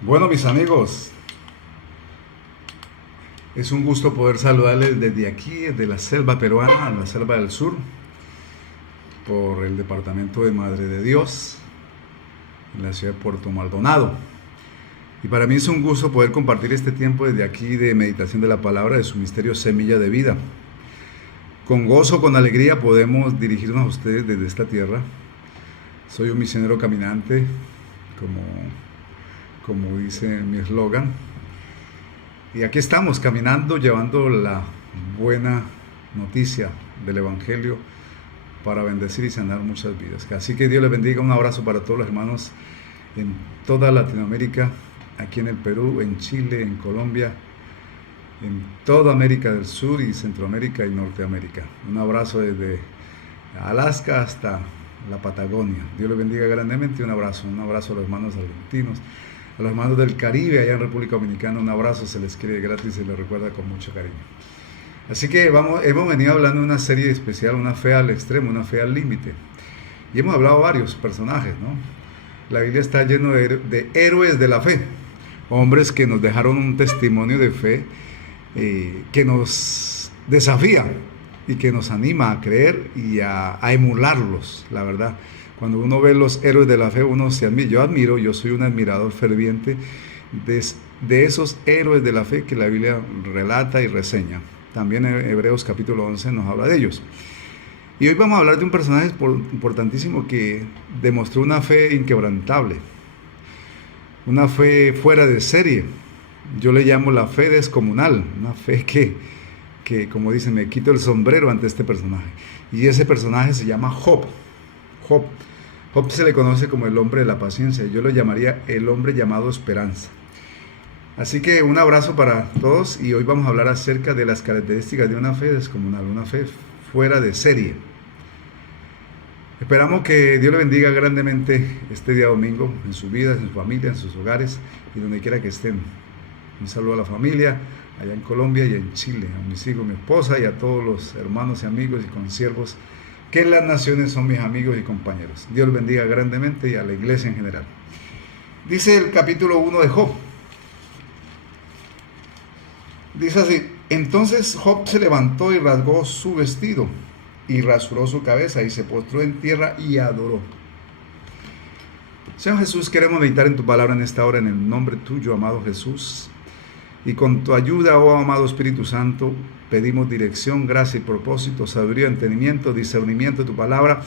Bueno, mis amigos, es un gusto poder saludarles desde aquí, desde la selva peruana, la selva del sur, por el departamento de Madre de Dios, en la ciudad de Puerto Maldonado. Y para mí es un gusto poder compartir este tiempo desde aquí de meditación de la palabra, de su misterio Semilla de Vida. Con gozo, con alegría podemos dirigirnos a ustedes desde esta tierra. Soy un misionero caminante, como dice mi eslogan. Y aquí estamos caminando, llevando la buena noticia del Evangelio para bendecir y sanar muchas vidas. Así que Dios les bendiga. Un abrazo para todos los hermanos en toda Latinoamérica, aquí en el Perú, en Chile, en Colombia, en toda América del Sur y Centroamérica y Norteamérica. Un abrazo desde Alaska hasta la Patagonia. Dios les bendiga grandemente. Un abrazo a los hermanos argentinos, a los hermanos del Caribe, allá en República Dominicana. Un abrazo, se les quiere gratis y se les recuerda con mucho cariño. Así que hemos venido hablando de una serie especial, una fe al extremo, una fe al límite. Y hemos hablado de varios personajes, ¿no? La Biblia está lleno de héroes de la fe, hombres que nos dejaron un testimonio de fe que nos desafía y que nos anima a creer y a emularlos, la verdad. Cuando uno ve los héroes de la fe, uno se admira. Yo soy un admirador ferviente de esos héroes de la fe que la Biblia relata y reseña. También Hebreos capítulo 11 nos habla de ellos. Y hoy vamos a hablar de un personaje importantísimo que demostró una fe inquebrantable, una fe fuera de serie. Yo le llamo la fe descomunal, una fe que como dicen, me quito el sombrero ante este personaje. Y ese personaje se llama Job. Job se le conoce como el hombre de la paciencia. Yo lo llamaría el hombre llamado esperanza. Así que un abrazo para todos y hoy vamos a hablar acerca de las características de una fe descomunal, una fe fuera de serie. Esperamos que Dios le bendiga grandemente este día domingo en su vida, en su familia, en sus hogares y donde quiera que estén. Un saludo a la familia allá en Colombia y en Chile, a mis hijos, mi esposa y a todos los hermanos y amigos y consiervos que en las naciones son mis amigos y compañeros. Dios les bendiga grandemente y a la iglesia en general. Dice el capítulo 1 de Job. Dice así: entonces Job se levantó y rasgó su vestido y rasuró su cabeza y se postró en tierra y adoró. Señor Jesús, queremos meditar en tu palabra en esta hora, en el nombre tuyo, amado Jesús. Y con tu ayuda, oh amado Espíritu Santo, pedimos dirección, gracia y propósito, sabiduría, entendimiento, discernimiento de tu palabra,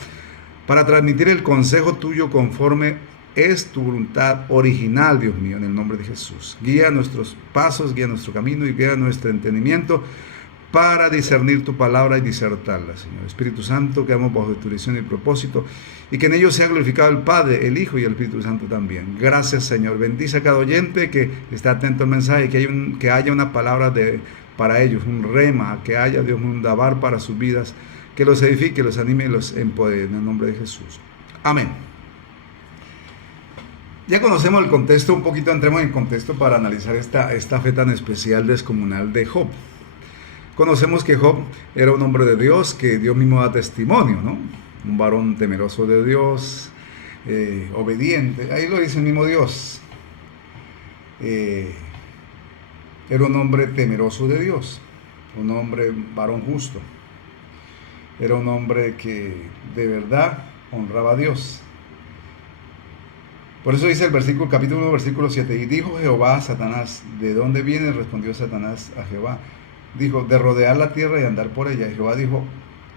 para transmitir el consejo tuyo conforme es tu voluntad original, Dios mío, en el nombre de Jesús. Guía nuestros pasos, guía nuestro camino y guía nuestro entendimiento para discernir tu palabra y disertarla, Señor. Espíritu Santo, quedamos bajo tu dirección y propósito, y que en ellos sea glorificado el Padre, el Hijo y el Espíritu Santo también. Gracias, Señor. Bendice a cada oyente que esté atento al mensaje, que haya una palabra para ellos, un rema, que haya, Dios, un dabar para sus vidas, que los edifique, los anime y los empodere en el nombre de Jesús. Amén. Ya conocemos el contexto, un poquito entremos en contexto para analizar esta fe tan especial, descomunal de Job. Conocemos que Job era un hombre de Dios, que Dios mismo da testimonio, ¿no? Un varón temeroso de Dios, obediente, ahí lo dice el mismo Dios. Era un hombre temeroso de Dios, un hombre varón justo, era un hombre que de verdad honraba a Dios. Por eso dice el versículo, capítulo 1, versículo 7, y dijo Jehová a Satanás, ¿de dónde vienes? Respondió Satanás a Jehová. Dijo, de rodear la tierra y andar por ella. Y Jehová dijo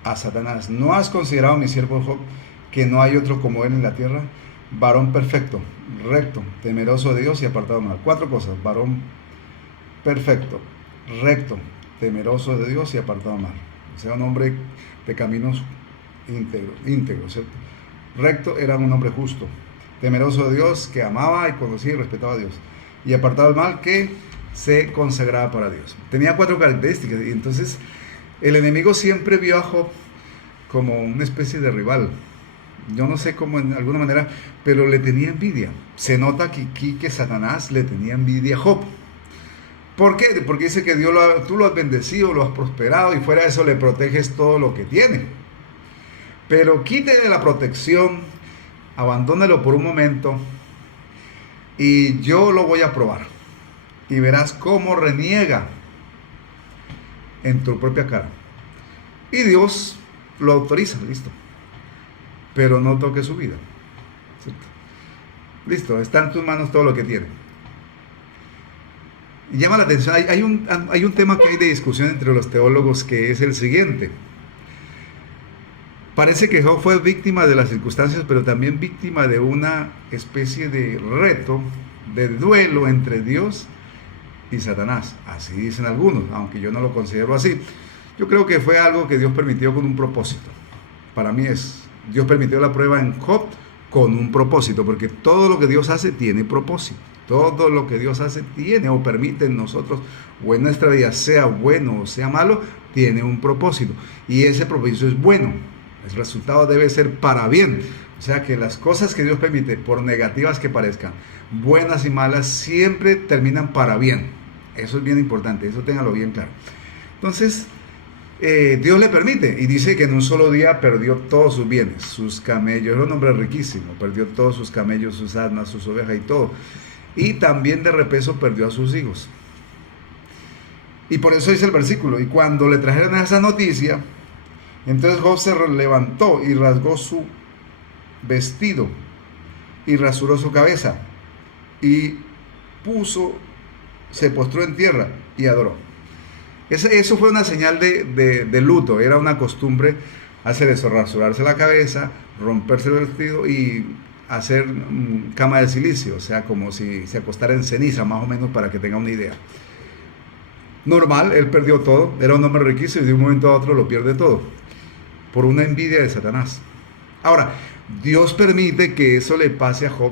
a Satanás, ¿no has considerado, mi siervo Job, que no hay otro como él en la tierra? Varón perfecto, recto, temeroso de Dios y apartado del mal. 4 cosas: varón perfecto, recto, temeroso de Dios y apartado del mal. O sea, un hombre de caminos íntegros, ¿cierto? Recto, era un hombre justo. Temeroso de Dios, que amaba y conocía y respetaba a Dios. Y apartado del mal, que se consagraba para Dios. Tenía 4 características, y entonces el enemigo siempre vio a Job como una especie de rival. Yo no sé cómo, en alguna manera, pero le tenía envidia. Se nota que Satanás le tenía envidia a Job. ¿Por qué? Porque dice que tú lo has bendecido, lo has prosperado, y fuera de eso le proteges todo lo que tiene. Pero quítele la protección, abandónelo por un momento y yo lo voy a probar. Y verás cómo reniega en tu propia cara. Y Dios lo autoriza, listo. Pero no toque su vida. ¿Cierto? Listo, está en tus manos todo lo que tiene. Y llama la atención, hay un tema que hay de discusión entre los teólogos, que es el siguiente. Parece que Job fue víctima de las circunstancias, pero también víctima de una especie de reto, de duelo entre Dios y Satanás. Así dicen algunos, aunque yo no lo considero así. Yo creo que fue algo que Dios permitió con un propósito. Para mí Dios permitió la prueba en Job con un propósito, porque todo lo que Dios hace tiene propósito. Todo lo que Dios hace tiene o permite en nosotros o en nuestra vida, sea bueno o sea malo, tiene un propósito. Y ese propósito es bueno. El resultado debe ser para bien. O sea que las cosas que Dios permite, por negativas que parezcan, buenas y malas, siempre terminan para bien. Eso es bien importante, eso téngalo bien claro. Entonces, Dios le permite, y dice que en un solo día perdió todos sus bienes, sus camellos. Era un hombre riquísimo, perdió todos sus camellos, sus asnas, sus ovejas y todo. Y también de repeso perdió a sus hijos. Y por eso dice el versículo: y cuando le trajeron esa noticia, entonces Job se levantó y rasgó su vestido y rasuró su cabeza y se postró en tierra y adoró. Eso fue una señal de luto. Era una costumbre hacer eso: rasurarse la cabeza, romperse el vestido y hacer cama de silicio, o sea, como si se acostara en ceniza, más o menos, para que tenga una idea. Normal, él perdió todo, era un hombre riquísimo y de un momento a otro lo pierde todo por una envidia de Satanás. Ahora, Dios permite que eso le pase a Job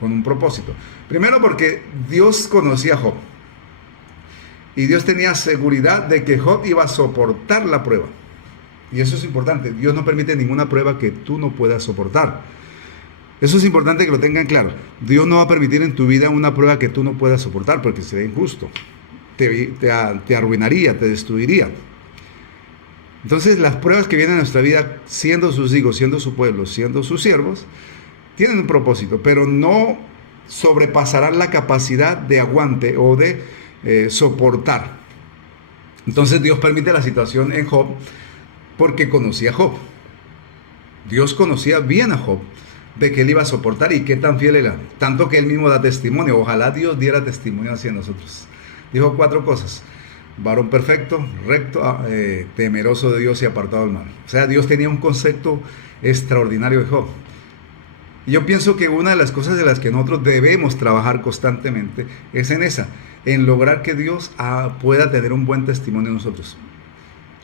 con un propósito. Primero, porque Dios conocía a Job y Dios tenía seguridad de que Job iba a soportar la prueba. Y eso es importante. Dios no permite ninguna prueba que tú no puedas soportar. Eso es importante que lo tengan claro. Dios no va a permitir en tu vida una prueba que tú no puedas soportar, porque sería injusto. Te arruinaría, te destruiría. Entonces, las pruebas que vienen a nuestra vida, siendo sus hijos, siendo su pueblo, siendo sus siervos, tienen un propósito, pero no sobrepasarán la capacidad de aguante o de soportar. Entonces, Dios permite la situación en Job porque conocía a Job. Dios conocía bien a Job, de que él iba a soportar y qué tan fiel era. Tanto que él mismo da testimonio. Ojalá Dios diera testimonio hacia nosotros. Dijo 4 cosas: varón perfecto, recto, temeroso de Dios y apartado del mal. O sea, Dios tenía un concepto extraordinario de Job. Y yo pienso que una de las cosas de las que nosotros debemos trabajar constantemente es en lograr que Dios pueda tener un buen testimonio de nosotros.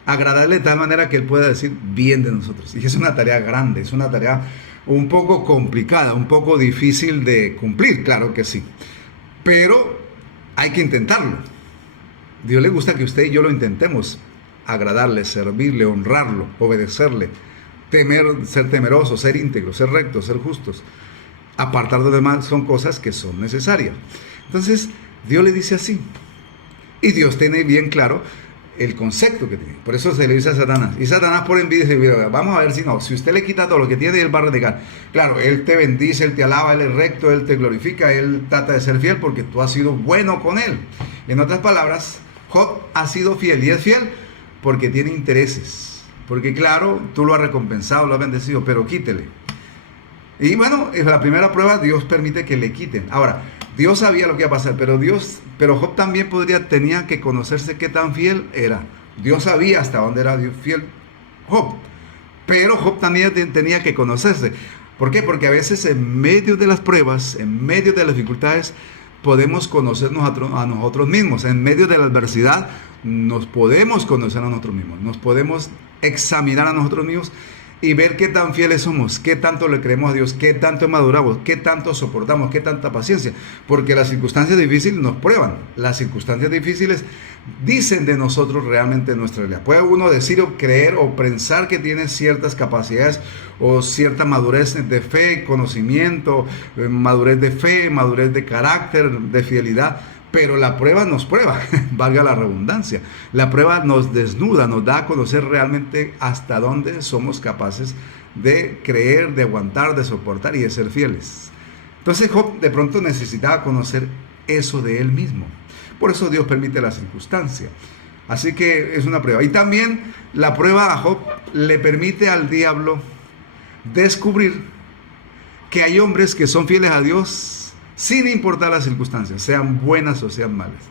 Agradarle de tal manera que Él pueda decir bien de nosotros. Y es una tarea grande, es una tarea un poco complicada, un poco difícil de cumplir, claro que sí. Pero hay que intentarlo. Dios le gusta que usted y yo lo intentemos, agradarle, servirle, honrarlo, obedecerle, ser temerosos, ser íntegros, ser rectos, ser justos. Apartar de los demás son cosas que son necesarias. Entonces, Dios le dice así. Y Dios tiene bien claro el concepto que tiene. Por eso se le dice a Satanás. Y Satanás, por envidia, dice: vamos a ver si usted le quita todo lo que tiene, él va a renegar. Claro, él te bendice, él te alaba, él es recto, él te glorifica, él trata de ser fiel porque tú has sido bueno con él. En otras palabras, Job ha sido fiel, y es fiel porque tiene intereses. Porque claro, tú lo has recompensado, lo has bendecido, pero quítele. Y bueno, en la primera prueba Dios permite que le quiten. Ahora, Dios sabía lo que iba a pasar, pero Job también tenía que conocerse qué tan fiel era. Dios sabía hasta dónde era fiel Job, pero Job también tenía que conocerse. ¿Por qué? Porque a veces en medio de las pruebas, en medio de las dificultades, podemos conocernos a nosotros mismos. En medio de la adversidad nos podemos conocer a nosotros mismos, nos podemos examinar a nosotros mismos y ver qué tan fieles somos, qué tanto le creemos a Dios, qué tanto maduramos, qué tanto soportamos, qué tanta paciencia. Porque las circunstancias difíciles nos prueban. Las circunstancias difíciles dicen de nosotros realmente nuestra realidad. Puede uno decir o creer o pensar que tiene ciertas capacidades o cierta madurez de fe, conocimiento, madurez de fe, madurez de carácter, de fidelidad. Pero la prueba nos prueba, valga la redundancia. La prueba nos desnuda, nos da a conocer realmente hasta dónde somos capaces de creer, de aguantar, de soportar y de ser fieles. Entonces Job de pronto necesitaba conocer eso de él mismo. Por eso Dios permite la circunstancia. Así que es una prueba. Y también la prueba a Job le permite al diablo descubrir que hay hombres que son fieles a Dios sin importar las circunstancias, sean buenas o sean malas.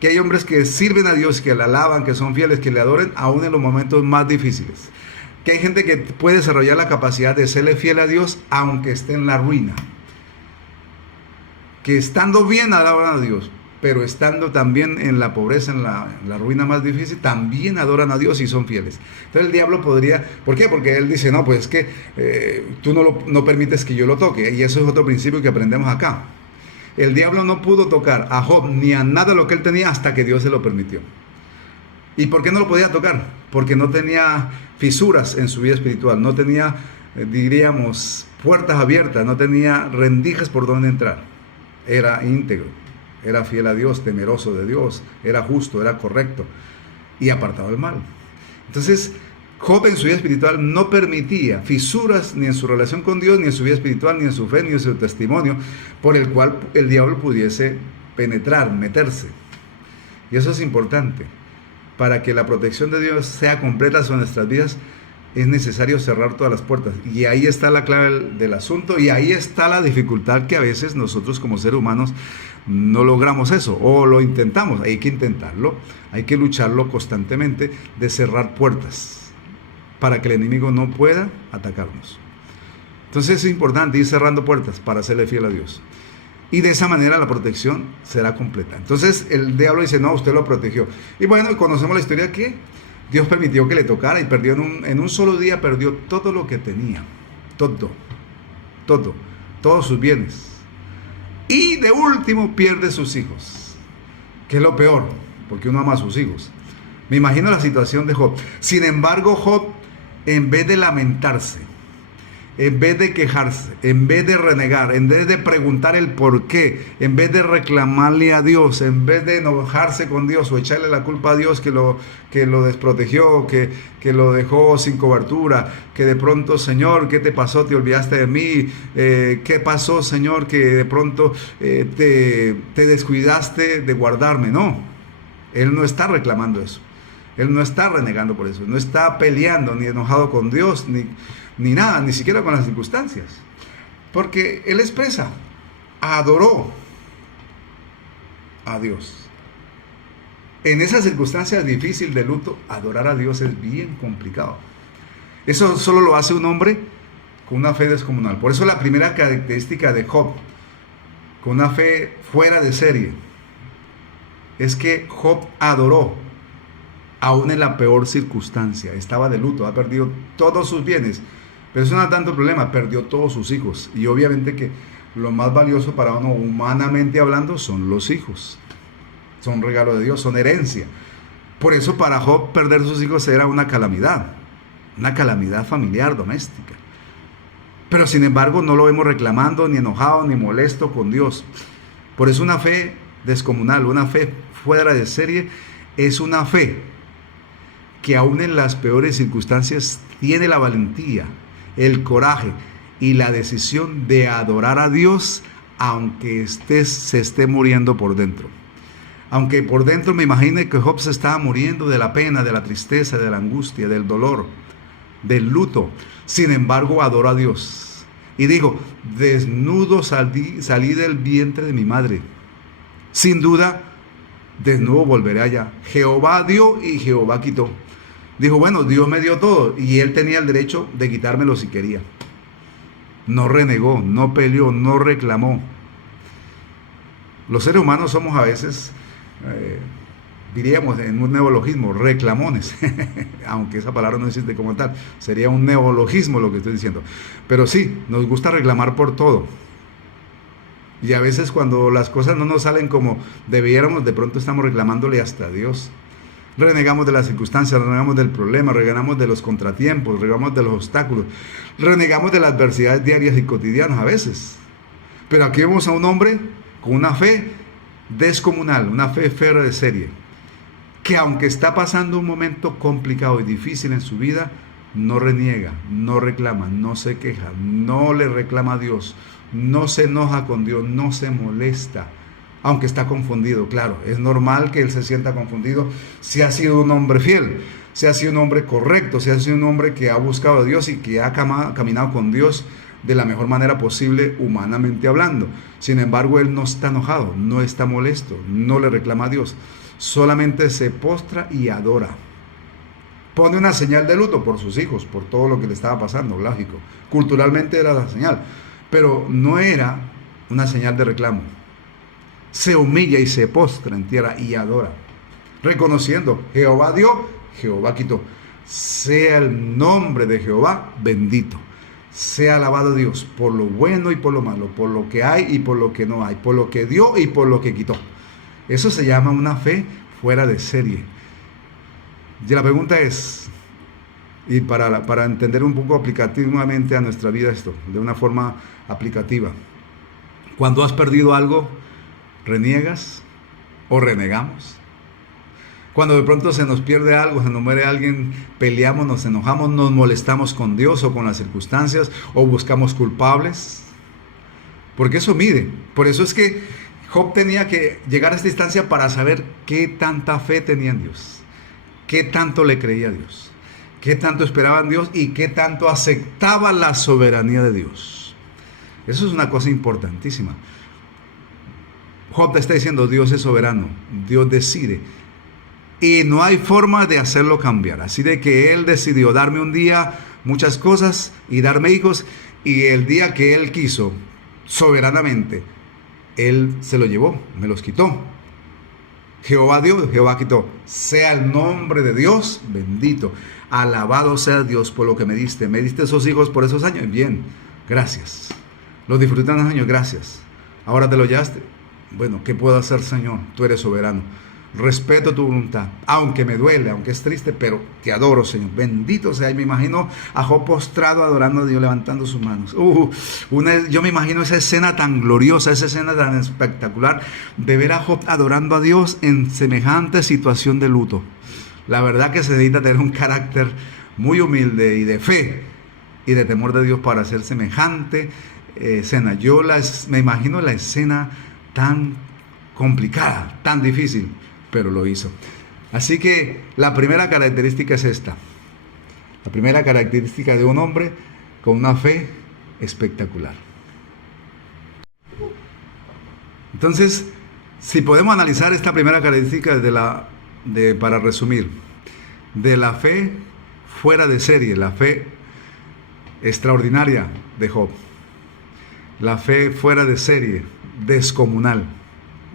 Que hay hombres que sirven a Dios, que le alaban, que son fieles, que le adoren, aún en los momentos más difíciles. Que hay gente que puede desarrollar la capacidad de serle fiel a Dios aunque esté en la ruina. Que estando bien adoran a Dios, pero estando también en la pobreza, en la ruina más difícil, también adoran a Dios y son fieles. Entonces el diablo podría, ¿por qué? Porque él dice, no, pues es que tú no permites que yo lo toque. Y eso es otro principio que aprendemos acá. El diablo no pudo tocar a Job ni a nada de lo que él tenía hasta que Dios se lo permitió. ¿Y por qué no lo podía tocar? Porque no tenía fisuras en su vida espiritual, no tenía, diríamos, puertas abiertas, no tenía rendijas por donde entrar. Era íntegro, era fiel a Dios, temeroso de Dios, era justo, era correcto y apartado del mal. Entonces, Job en su vida espiritual no permitía fisuras ni en su relación con Dios, ni en su vida espiritual, ni en su fe, ni en su testimonio, por el cual el diablo pudiese penetrar, meterse. Y eso es importante. Para que la protección de Dios sea completa sobre nuestras vidas, es necesario cerrar todas las puertas. Y ahí está la clave del asunto, y ahí está la dificultad que a veces nosotros como seres humanos no logramos eso, o lo intentamos. Hay que intentarlo, hay que lucharlo constantemente de cerrar puertas para que el enemigo no pueda atacarnos. Entonces es importante ir cerrando puertas para serle fiel a Dios. Y de esa manera la protección será completa. Entonces el diablo dice, no, usted lo protegió. Y bueno, conocemos la historia que Dios permitió que le tocara y perdió en un solo día, perdió todo lo que tenía. Todos sus bienes. Y de último pierde sus hijos. Que es lo peor, porque uno ama a sus hijos. Me imagino la situación de Job. Sin embargo, Job, en vez de lamentarse, en vez de quejarse, en vez de renegar, en vez de preguntar el por qué, en vez de reclamarle a Dios, en vez de enojarse con Dios o echarle la culpa a Dios que lo desprotegió, que lo dejó sin cobertura, que de pronto, Señor, ¿qué te pasó? ¿Te olvidaste de mí? ¿Qué pasó, Señor, que de pronto te descuidaste de guardarme? No, él no está reclamando eso. Él no está renegando por eso, no está peleando ni enojado con Dios, ni nada, ni siquiera con las circunstancias. Porque él expresa, adoró a Dios. En esas circunstancias difíciles de luto, adorar a Dios es bien complicado. Eso solo lo hace un hombre con una fe descomunal. Por eso la primera característica de Job, con una fe fuera de serie, es que Job adoró. Aún en la peor circunstancia, estaba de luto, ha perdido todos sus bienes, pero eso no es tanto problema, perdió todos sus hijos, y obviamente que lo más valioso para uno, humanamente hablando, son los hijos, son regalo de Dios, son herencia. Por eso para Job perder sus hijos era una calamidad familiar, doméstica, pero sin embargo no lo vemos reclamando, ni enojado, ni molesto con Dios. Por eso una fe descomunal, una fe fuera de serie, es una fe que aún en las peores circunstancias tiene la valentía, el coraje y la decisión de adorar a Dios aunque se esté muriendo por dentro. Aunque por dentro me imagine que Job se estaba muriendo de la pena, de la tristeza, de la angustia, del dolor, del luto. Sin embargo, adoró a Dios. Y dijo, desnudo salí del vientre de mi madre. Sin duda, desnudo volveré allá. Jehová dio y Jehová quitó. Dijo, bueno, Dios me dio todo y él tenía el derecho de quitármelo si quería. No renegó, no peleó, no reclamó. Los seres humanos somos a veces, diríamos en un neologismo, reclamones. Aunque esa palabra no existe como tal, sería un neologismo lo que estoy diciendo. Pero sí, nos gusta reclamar por todo. Y a veces cuando las cosas no nos salen como debiéramos, de pronto estamos reclamándole hasta a Dios. Renegamos de las circunstancias, renegamos del problema, renegamos de los contratiempos, renegamos de los obstáculos, renegamos de las adversidades diarias y cotidianas a veces. Pero aquí vemos a un hombre con una fe descomunal, una fe fuera de serie, que aunque está pasando un momento complicado y difícil en su vida, no reniega, no reclama, no se queja, no le reclama a Dios, no se enoja con Dios, no se molesta, aunque está confundido. Claro, es normal que él se sienta confundido si ha sido un hombre fiel, si ha sido un hombre correcto, si ha sido un hombre que ha buscado a Dios y que ha caminado con Dios de la mejor manera posible, humanamente hablando. Sin embargo, él no está enojado, no está molesto, no le reclama a Dios, solamente se postra y adora. Pone una señal de luto por sus hijos, por todo lo que le estaba pasando, lógico. Culturalmente era la señal, pero no era una señal de reclamo. Se humilla y se postra en tierra y adora, reconociendo: Jehová dio, Jehová quitó. Sea el nombre de Jehová bendito. Sea alabado Dios por lo bueno y por lo malo, por lo que hay y por lo que no hay, por lo que dio y por lo que quitó. Eso se llama una fe fuera de serie. Y la pregunta es, y para entender un poco aplicativamente a nuestra vida esto, de una forma aplicativa: cuando has perdido algo, ¿reniegas o renegamos? Cuando de pronto se nos pierde algo, se nos muere alguien, peleamos, nos enojamos, nos molestamos con Dios o con las circunstancias, o buscamos culpables. Porque eso mide. Por eso es que Job tenía que llegar a esta instancia para saber qué tanta fe tenía en Dios, qué tanto le creía a Dios, qué tanto esperaba en Dios y qué tanto aceptaba la soberanía de Dios. Eso es una cosa importantísima. Job te está diciendo: Dios es soberano, Dios decide, y no hay forma de hacerlo cambiar. Así de que Él decidió darme un día muchas cosas y darme hijos, y el día que Él quiso, soberanamente, Él se lo llevó, me los quitó. Jehová dio, Jehová quitó. Sea el nombre de Dios bendito. Alabado sea Dios por lo que me diste. Me diste esos hijos por esos años. Bien, gracias. Los disfruté en los años, gracias. Ahora te lo llevaste. Bueno, ¿qué puedo hacer, Señor? Tú eres soberano. Respeto tu voluntad, aunque me duele, aunque es triste, pero te adoro, Señor. Bendito sea. Y me imagino a Job postrado adorando a Dios, levantando sus manos. Yo me imagino esa escena tan gloriosa, esa escena tan espectacular de ver a Job adorando a Dios en semejante situación de luto. La verdad que se necesita tener un carácter muy humilde y de fe y de temor de Dios para hacer semejante escena. Me imagino la escena tan complicada, tan difícil, pero lo hizo. Así que la primera característica es esta. La primera característica de un hombre con una fe espectacular. Entonces, si podemos analizar esta primera característica para resumir, de la fe fuera de serie, la fe extraordinaria de Job, la fe fuera de serie, descomunal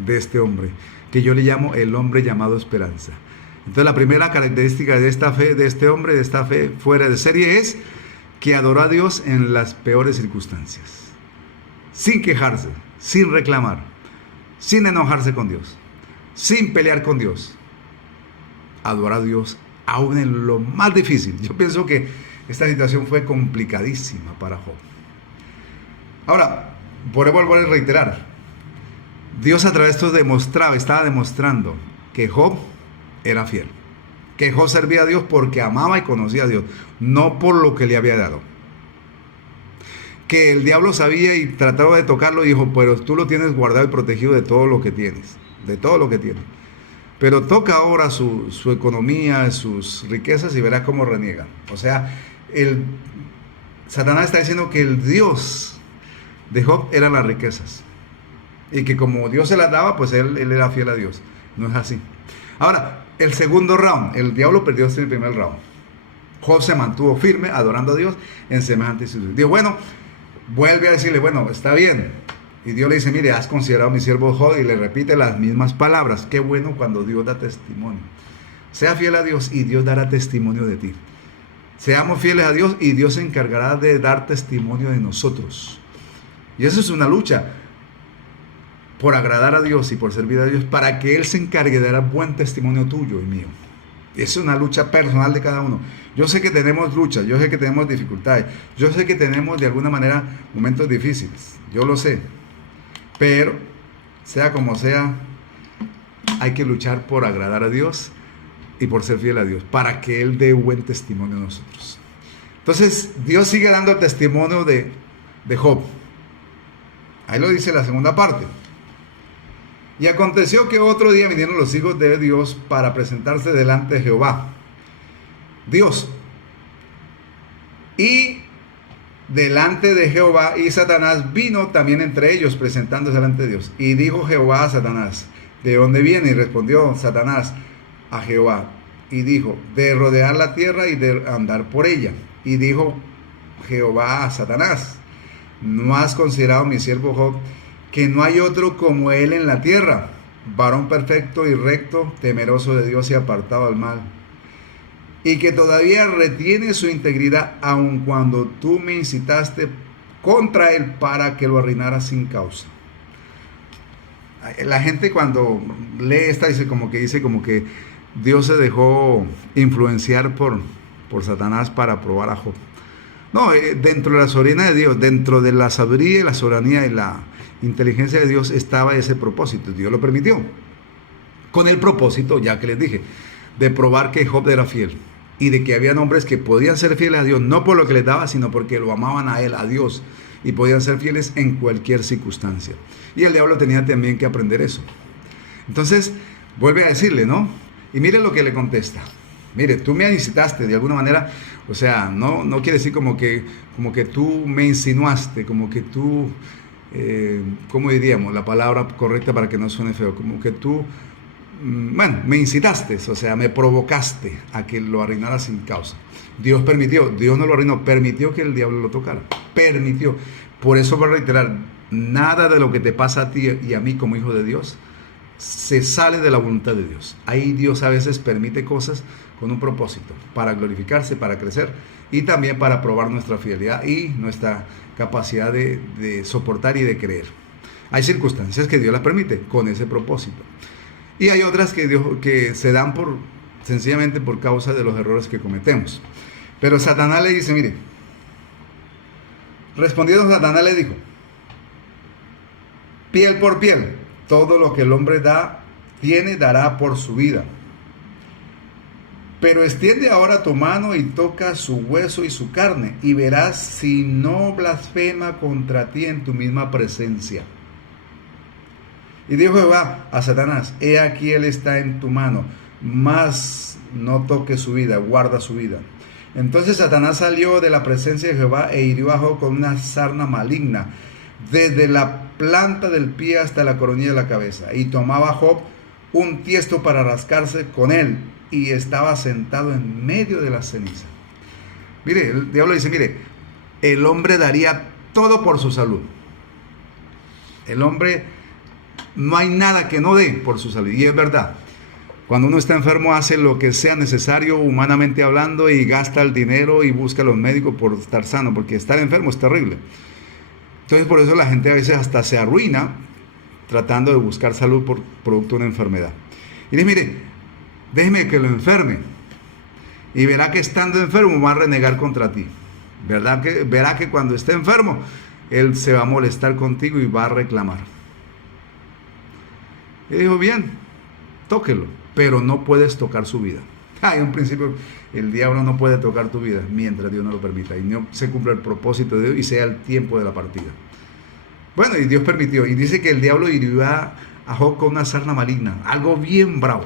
de este hombre, que yo le llamo el hombre llamado esperanza. Entonces la primera característica de esta fe, de este hombre, de esta fe fuera de serie, es que adoró a Dios en las peores circunstancias, sin quejarse, sin reclamar, sin enojarse con Dios, sin pelear con Dios. Adoró a Dios aún en lo más difícil. Yo pienso que esta situación fue complicadísima para Job. Ahora, por volver a reiterar, Dios a través de esto estaba demostrando que Job era fiel, que Job servía a Dios porque amaba y conocía a Dios, no por lo que le había dado. Que el diablo sabía y trataba de tocarlo y dijo: pero tú lo tienes guardado y protegido de todo lo que tienes, de todo lo que tienes. Pero toca ahora su economía, sus riquezas, y verás cómo reniega. O sea, Satanás está diciendo que el Dios de Job eran las riquezas, y que como Dios se las daba, pues él era fiel a Dios. No es así. Ahora, el segundo round, el diablo perdió en el primer round. Job se mantuvo firme, adorando a Dios en semejante situación. Dijo: bueno, vuelve a decirle: bueno, está bien. Y Dios le dice: mire, has considerado a mi siervo Job, y le repite las mismas palabras. Qué bueno cuando Dios da testimonio. Sea fiel a Dios y Dios dará testimonio de ti. Seamos fieles a Dios y Dios se encargará de dar testimonio de nosotros. Y eso es una lucha por agradar a Dios y por servir a Dios, para que Él se encargue de dar buen testimonio tuyo y mío. Es una lucha personal de cada uno. Yo sé que tenemos luchas, yo sé que tenemos dificultades, yo sé que tenemos de alguna manera momentos difíciles, yo lo sé. Pero, sea como sea, hay que luchar por agradar a Dios y por ser fiel a Dios, para que Él dé buen testimonio a nosotros. Entonces, Dios sigue dando testimonio de Job. Ahí lo dice la segunda parte. Y aconteció que otro día vinieron los hijos de Dios para presentarse delante de Jehová, Dios. Y delante de Jehová, y Satanás vino también entre ellos, presentándose delante de Dios. Y dijo Jehová a Satanás, ¿de dónde viene? Y respondió Satanás a Jehová, y dijo, de rodear la tierra y de andar por ella. Y dijo Jehová a Satanás, ¿no has considerado mi siervo Job, que no hay otro como él en la tierra, varón perfecto y recto, temeroso de Dios y apartado del mal, y que todavía retiene su integridad, aun cuando tú me incitaste contra él para que lo arruinara sin causa? La gente cuando lee esta dice como que Dios se dejó influenciar por Satanás para probar a Job. No, dentro de la soberanía de Dios, dentro de la sabiduría y la soberanía y la inteligencia de Dios estaba ese propósito. Dios lo permitió. Con el propósito, ya que les dije, de probar que Job era fiel. Y de que había hombres que podían ser fieles a Dios, no por lo que les daba, sino porque lo amaban a él, a Dios. Y podían ser fieles en cualquier circunstancia. Y el diablo tenía también que aprender eso. Entonces, vuelve a decirle, ¿no? Y mire lo que le contesta. Mire, tú me incitaste de alguna manera, o sea, no quiere decir como que tú me insinuaste, como que tú, ¿cómo diríamos la palabra correcta para que no suene feo? Como que tú, bueno, me incitaste, o sea, me provocaste a que lo arruinara sin causa. Dios permitió, Dios no lo arruinó, permitió que el diablo lo tocara, permitió. Por eso voy a reiterar, nada de lo que te pasa a ti y a mí como hijo de Dios se sale de la voluntad de Dios. Ahí Dios a veces permite cosas con un propósito, para glorificarse, para crecer y también para probar nuestra fidelidad y nuestra capacidad de soportar y de creer. Hay circunstancias que Dios las permite con ese propósito. Y hay otras que se dan sencillamente por causa de los errores que cometemos. Pero Satanás le dice, mire, respondiendo Satanás le dijo, piel por piel, todo lo que el hombre dará por su vida. Pero extiende ahora tu mano y toca su hueso y su carne, y verás si no blasfema contra ti en tu misma presencia. Y dijo Jehová a Satanás, he aquí él está en tu mano, mas no toques su vida, guarda su vida. Entonces Satanás salió de la presencia de Jehová e hirió a Job con una sarna maligna, desde la planta del pie hasta la coronilla de la cabeza. Y tomaba Job un tiesto para rascarse con él, y estaba sentado en medio de la ceniza. Mire, el diablo dice, mire, el hombre daría todo por su salud. El hombre, no hay nada que no dé por su salud. Y es verdad, cuando uno está enfermo hace lo que sea necesario humanamente hablando y gasta el dinero y busca a los médicos por estar sano, porque estar enfermo es terrible. Entonces por eso la gente a veces hasta se arruina tratando de buscar salud por producto de una enfermedad. Y dice, mire, déjeme que lo enferme y verá que estando enfermo va a renegar contra ti. Verá que cuando esté enfermo él se va a molestar contigo y va a reclamar. Y dijo, bien, tóquelo, pero no puedes tocar su vida. En un principio el diablo no puede tocar tu vida mientras Dios no lo permita y no se cumpla el propósito de Dios y sea el tiempo de la partida. Bueno, y Dios permitió, y dice que el diablo hirió a Job con una sarna maligna, algo bien bravo.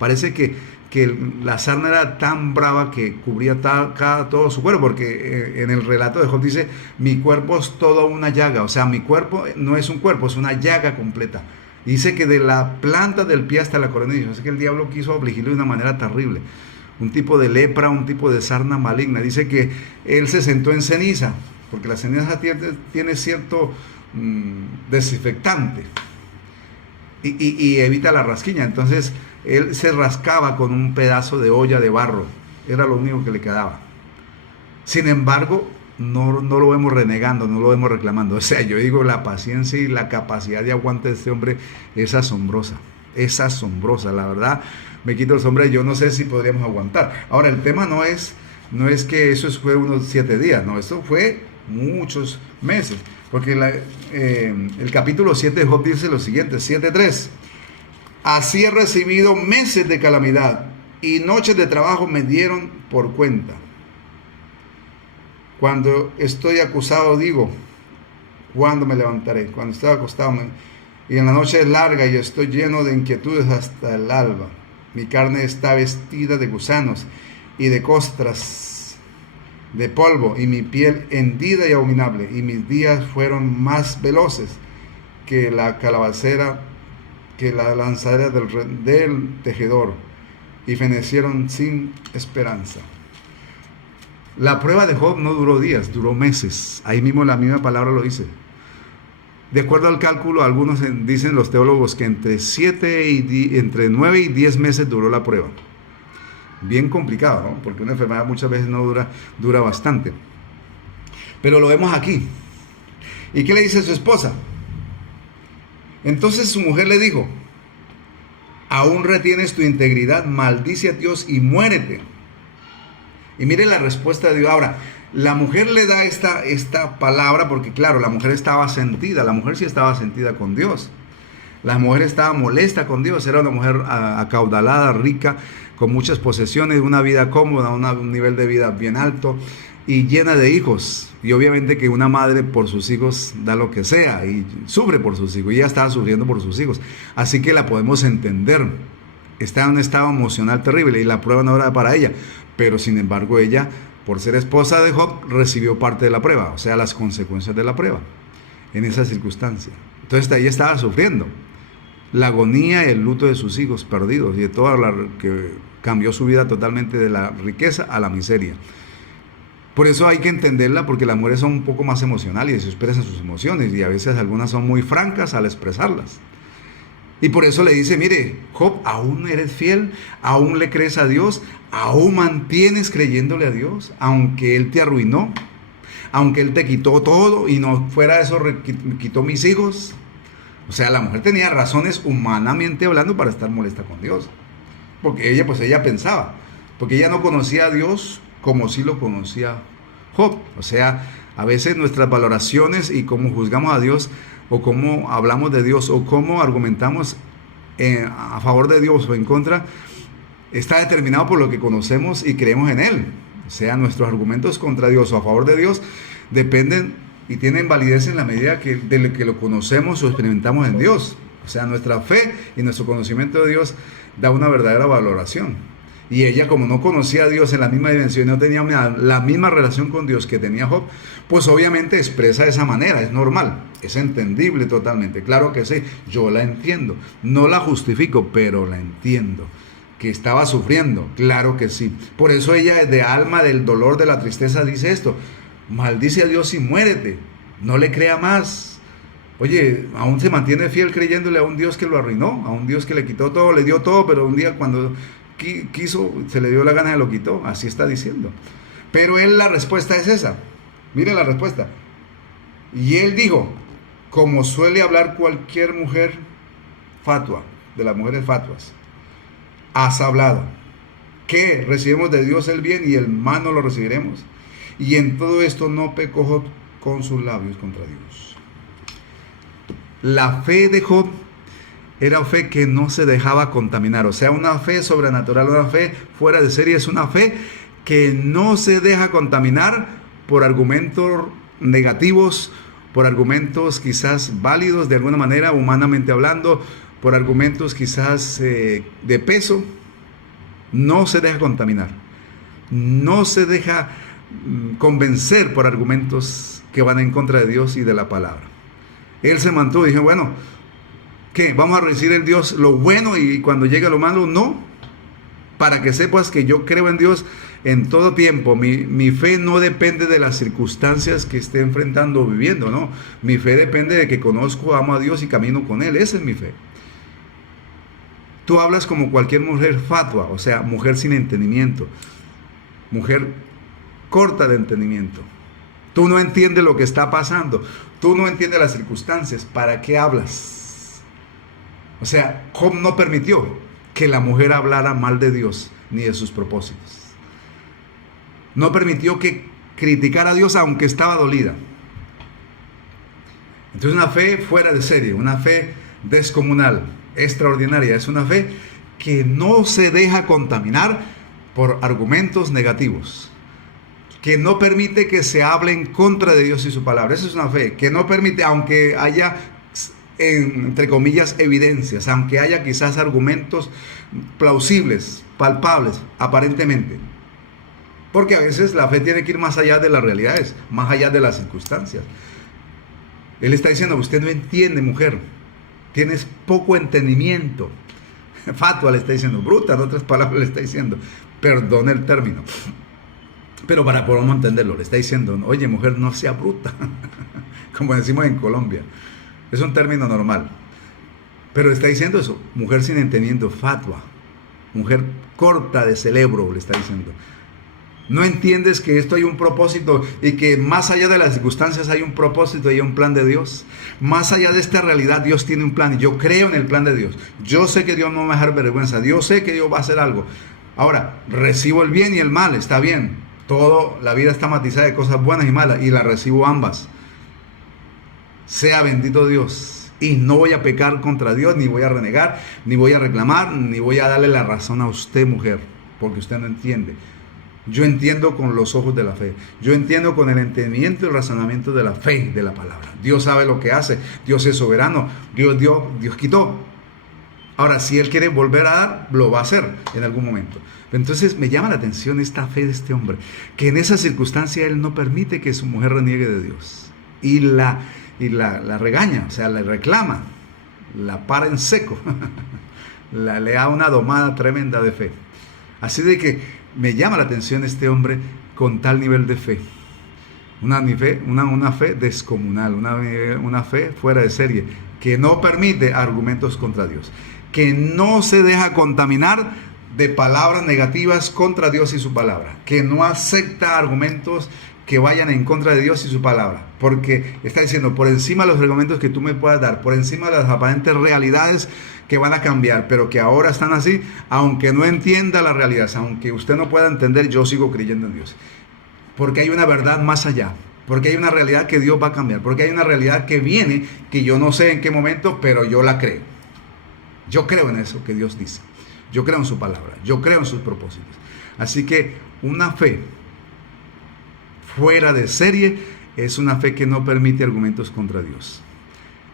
Parece que la sarna era tan brava que cubría todo su cuerpo, porque en el relato de Job dice, mi cuerpo es toda una llaga, o sea, mi cuerpo no es un cuerpo, es una llaga completa. Dice que de la planta del pie hasta la coronilla, así que el diablo quiso afligirlo de una manera terrible. Un tipo de lepra, un tipo de sarna maligna. Dice que él se sentó en ceniza, porque la ceniza tiene cierto desinfectante y evita la rasquiña. Entonces él se rascaba con un pedazo de olla de barro, era lo único que le quedaba. Sin embargo, no lo vemos renegando, no lo vemos reclamando. O sea, yo digo, la paciencia y la capacidad de aguante de este hombre es asombrosa, la verdad. Me quito el sombrero, yo no sé si podríamos aguantar. Ahora, el tema no es que eso fue unos 7 días, no, eso fue muchos meses, porque el capítulo 7 de Job dice lo siguiente, 7:3, así he recibido meses de calamidad y noches de trabajo me dieron por cuenta. Cuando estoy acusado digo, ¿Cuándo me levantaré? Cuando estoy acostado, y en la noche es larga y estoy lleno de inquietudes hasta el alba. Mi carne está vestida de gusanos y de costras de polvo, y mi piel hendida y abominable, y mis días fueron más veloces que la calabacera, que la lanzadera del tejedor, y fenecieron sin esperanza. La prueba de Job no duró días, duró meses. Ahí mismo la misma palabra lo dice. De acuerdo al cálculo, algunos dicen los teólogos que entre 9 y 10 meses duró la prueba. Bien complicado, ¿no? Porque una enfermedad muchas veces no dura bastante. Pero lo vemos aquí. ¿Y qué le dice su esposa? Entonces su mujer le dijo: aún retienes tu integridad, maldice a Dios y muérete. Y mire la respuesta de Dios. Ahora, la mujer le da esta palabra porque, claro, la mujer estaba sentida. La mujer sí estaba sentida con Dios. La mujer estaba molesta con Dios. Era una mujer acaudalada, rica, con muchas posesiones, una vida cómoda, un nivel de vida bien alto y llena de hijos. Y obviamente que una madre por sus hijos da lo que sea y sufre por sus hijos. Y ella estaba sufriendo por sus hijos. Así que la podemos entender. Está en un estado emocional terrible y la prueba no era para ella. Pero sin embargo ella, por ser esposa de Job, recibió parte de la prueba, o sea, las consecuencias de la prueba en esa circunstancia. Entonces ella estaba sufriendo la agonía y el luto de sus hijos perdidos y de toda la que cambió su vida totalmente de la riqueza a la miseria. Por eso hay que entenderla, porque las mujeres son un poco más emocionales y se expresan sus emociones, y a veces algunas son muy francas al expresarlas. Y por eso le dice: mire, Job, ¿aún eres fiel? ¿Aún le crees a Dios? ¿Aún mantienes creyéndole a Dios? Aunque Él te arruinó, aunque Él te quitó todo, y no fuera eso, quitó mis hijos. O sea, la mujer tenía razones humanamente hablando para estar molesta con Dios. Porque ella pensaba, porque ella no conocía a Dios como sí lo conocía Job. O sea, a veces nuestras valoraciones y cómo juzgamos a Dios, o cómo hablamos de Dios, o cómo argumentamos a favor de Dios o en contra, está determinado por lo que conocemos y creemos en Él. O sea, nuestros argumentos contra Dios o a favor de Dios dependen y tienen validez en la medida de lo que lo conocemos o experimentamos en Dios. O sea, nuestra fe y nuestro conocimiento de Dios da una verdadera valoración. Y ella, como no conocía a Dios en la misma dimensión, no tenía la misma relación con Dios que tenía Job, pues obviamente expresa de esa manera. Es normal, es entendible totalmente. Claro que sí, yo la entiendo. No la justifico, pero la entiendo. Que estaba sufriendo, claro que sí. Por eso ella, de alma, del dolor, de la tristeza, dice esto: maldice a Dios y muérete. No le crea más. Oye, aún se mantiene fiel creyéndole a un Dios que lo arruinó, a un Dios que le quitó todo, le dio todo, pero un día cuando quiso, se le dio la gana y lo quitó. Así está diciendo. Pero él, la respuesta es esa. Mire la respuesta. Y él dijo, como suele hablar cualquier mujer fatua, de las mujeres fatuas: has hablado, que recibimos de Dios el bien y el mal no lo recibiremos. Y en todo esto no pecó Job con sus labios contra Dios. La fe de Job era fe que no se dejaba contaminar. O sea, una fe sobrenatural, una fe fuera de serie. Es una fe que no se deja contaminar por argumentos negativos, por argumentos quizás válidos de alguna manera, humanamente hablando, por argumentos quizás de peso. No se deja contaminar. No se deja convencer por argumentos que van en contra de Dios y de la palabra. Él se mantuvo y dijo: bueno, ¿qué? ¿Vamos a recibir en Dios lo bueno y cuando llegue lo malo? No. Para que sepas que yo creo en Dios en todo tiempo. Mi fe no depende de las circunstancias que esté enfrentando o viviendo, no. Mi fe depende de que conozco, amo a Dios y camino con Él. Esa es mi fe. Tú hablas como cualquier mujer fatua, o sea, mujer sin entendimiento, mujer corta de entendimiento. Tú no entiendes lo que está pasando, tú no entiendes las circunstancias. ¿Para qué hablas? O sea, Job no permitió que la mujer hablara mal de Dios ni de sus propósitos. No permitió que criticara a Dios aunque estaba dolida. Entonces, una fe fuera de serie, una fe descomunal, extraordinaria. Es una fe que no se deja contaminar por argumentos negativos. que no permite que se hable en contra de Dios y su palabra. Esa es una fe que no permite, aunque haya, entre comillas, evidencias, aunque haya quizás argumentos plausibles, palpables, aparentemente. Porque a veces la fe tiene que ir más allá de las realidades, más allá de las circunstancias. Él está diciendo, usted no entiende, mujer, tienes poco entendimiento. Fatua le está diciendo, bruta, en otras palabras le está diciendo, perdone el término. Pero para poder entenderlo, le está diciendo, oye, mujer, no sea bruta, como decimos en Colombia. Es un término normal. Pero le está diciendo eso, mujer sin entendimiento, fatua, mujer corta de cerebro, le está diciendo. No entiendes que esto hay un propósito y que más allá de las circunstancias hay un propósito y hay un plan de Dios. Más allá de esta realidad, Dios tiene un plan y yo creo en el plan de Dios. Yo sé que Dios no me va a dejar vergüenza. Yo sé que Dios va a hacer algo. Ahora, recibo el bien y el mal, está bien. La vida está matizada de cosas buenas y malas y las recibo ambas. Sea bendito Dios. Y no voy a pecar contra Dios, ni voy a renegar, ni voy a reclamar, ni voy a darle la razón a usted, mujer, porque usted no entiende. Yo entiendo con los ojos de la fe. Yo entiendo con el entendimiento y el razonamiento de la fe, de la palabra. Dios sabe lo que hace. Dios es soberano. Dios dio, Dios quitó. Ahora, si Él quiere volver a dar, lo va a hacer en algún momento. Entonces me llama la atención esta fe de este hombre, que en esa circunstancia él no permite que su mujer reniegue de Dios. Y la regaña, o sea, le reclama, la para en seco, le da una domada tremenda de fe. Así de que me llama la atención este hombre con tal nivel de fe. Una fe descomunal, una fe fuera de serie, que no permite argumentos contra Dios, que no se deja contaminar de palabras negativas contra Dios y su palabra, que no acepta argumentos que vayan en contra de Dios y su palabra, porque está diciendo, por encima de los argumentos que tú me puedas dar, por encima de las aparentes realidades que van a cambiar, pero que ahora están así, aunque no entienda la realidad, aunque usted no pueda entender, yo sigo creyendo en Dios, porque hay una verdad más allá, porque hay una realidad que Dios va a cambiar, porque hay una realidad que viene, que yo no sé en qué momento, pero yo la creo. Yo creo en eso que Dios dice. Yo creo en su palabra, yo creo en sus propósitos. Así que una fe fuera de serie es una fe que no permite argumentos contra Dios.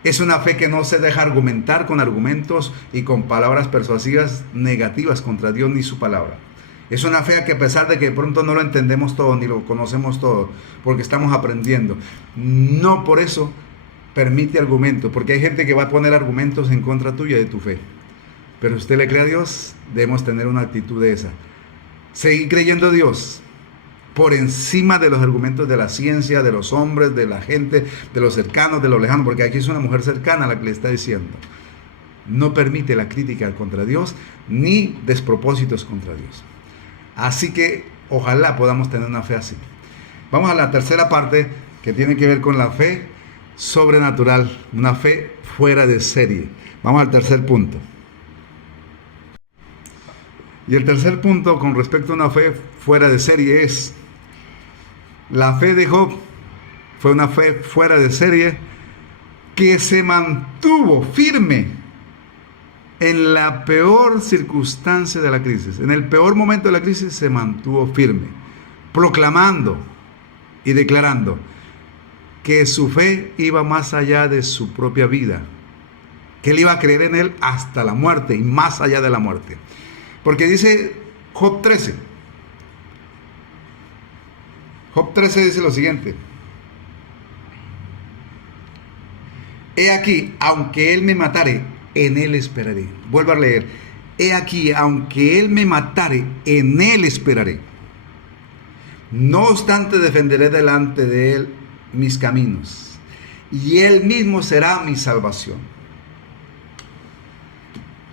Es una fe que no se deja argumentar con argumentos y con palabras persuasivas negativas contra Dios ni su palabra. Es una fe que a pesar de que de pronto no lo entendemos todo ni lo conocemos todo, porque estamos aprendiendo, no por eso permite argumentos, porque hay gente que va a poner argumentos en contra tuya de tu fe. Pero si usted le cree a Dios, debemos tener una actitud de esa. Seguir creyendo a Dios por encima de los argumentos de la ciencia, de los hombres, de la gente, de los cercanos, de los lejanos, porque aquí es una mujer cercana la que le está diciendo. No permite la crítica contra Dios ni despropósitos contra Dios. Así que ojalá podamos tener una fe así. Vamos a la tercera parte que tiene que ver con la fe sobrenatural, una fe fuera de serie. Vamos al tercer punto. Y el tercer punto con respecto a una fe fuera de serie es, la fe de Job fue una fe fuera de serie que se mantuvo firme en la peor circunstancia de la crisis. En el peor momento de la crisis se mantuvo firme, proclamando y declarando que su fe iba más allá de su propia vida, que él iba a creer en él hasta la muerte y más allá de la muerte. Porque dice Job 13. Job 13 dice lo siguiente. He aquí, aunque él me matare, en él esperaré. Vuelvo a leer. He aquí, aunque él me matare, en él esperaré. No obstante, defenderé delante de él mis caminos, y él mismo será mi salvación.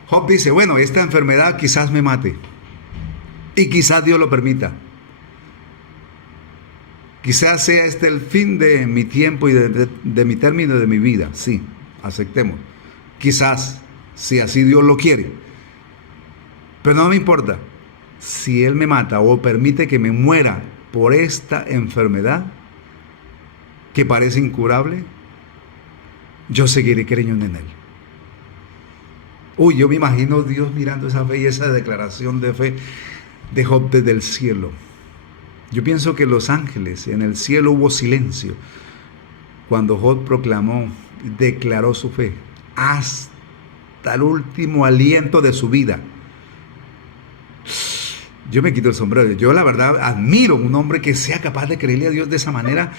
Job dice, bueno, esta enfermedad quizás me mate, y quizás Dios lo permita. Quizás sea este el fin de mi tiempo y de mi término de mi vida. Sí, aceptemos. Quizás, si así Dios lo quiere. Pero no me importa. Si Él me mata o permite que me muera por esta enfermedad que parece incurable, yo seguiré creyendo en Él. Uy, yo me imagino Dios mirando esa fe y esa declaración de fe de Job desde el cielo. Yo pienso que los ángeles, en el cielo hubo silencio cuando Job proclamó, declaró su fe, hasta el último aliento de su vida. Yo me quito el sombrero. Yo la verdad admiro un hombre que sea capaz de creerle a Dios de esa manera.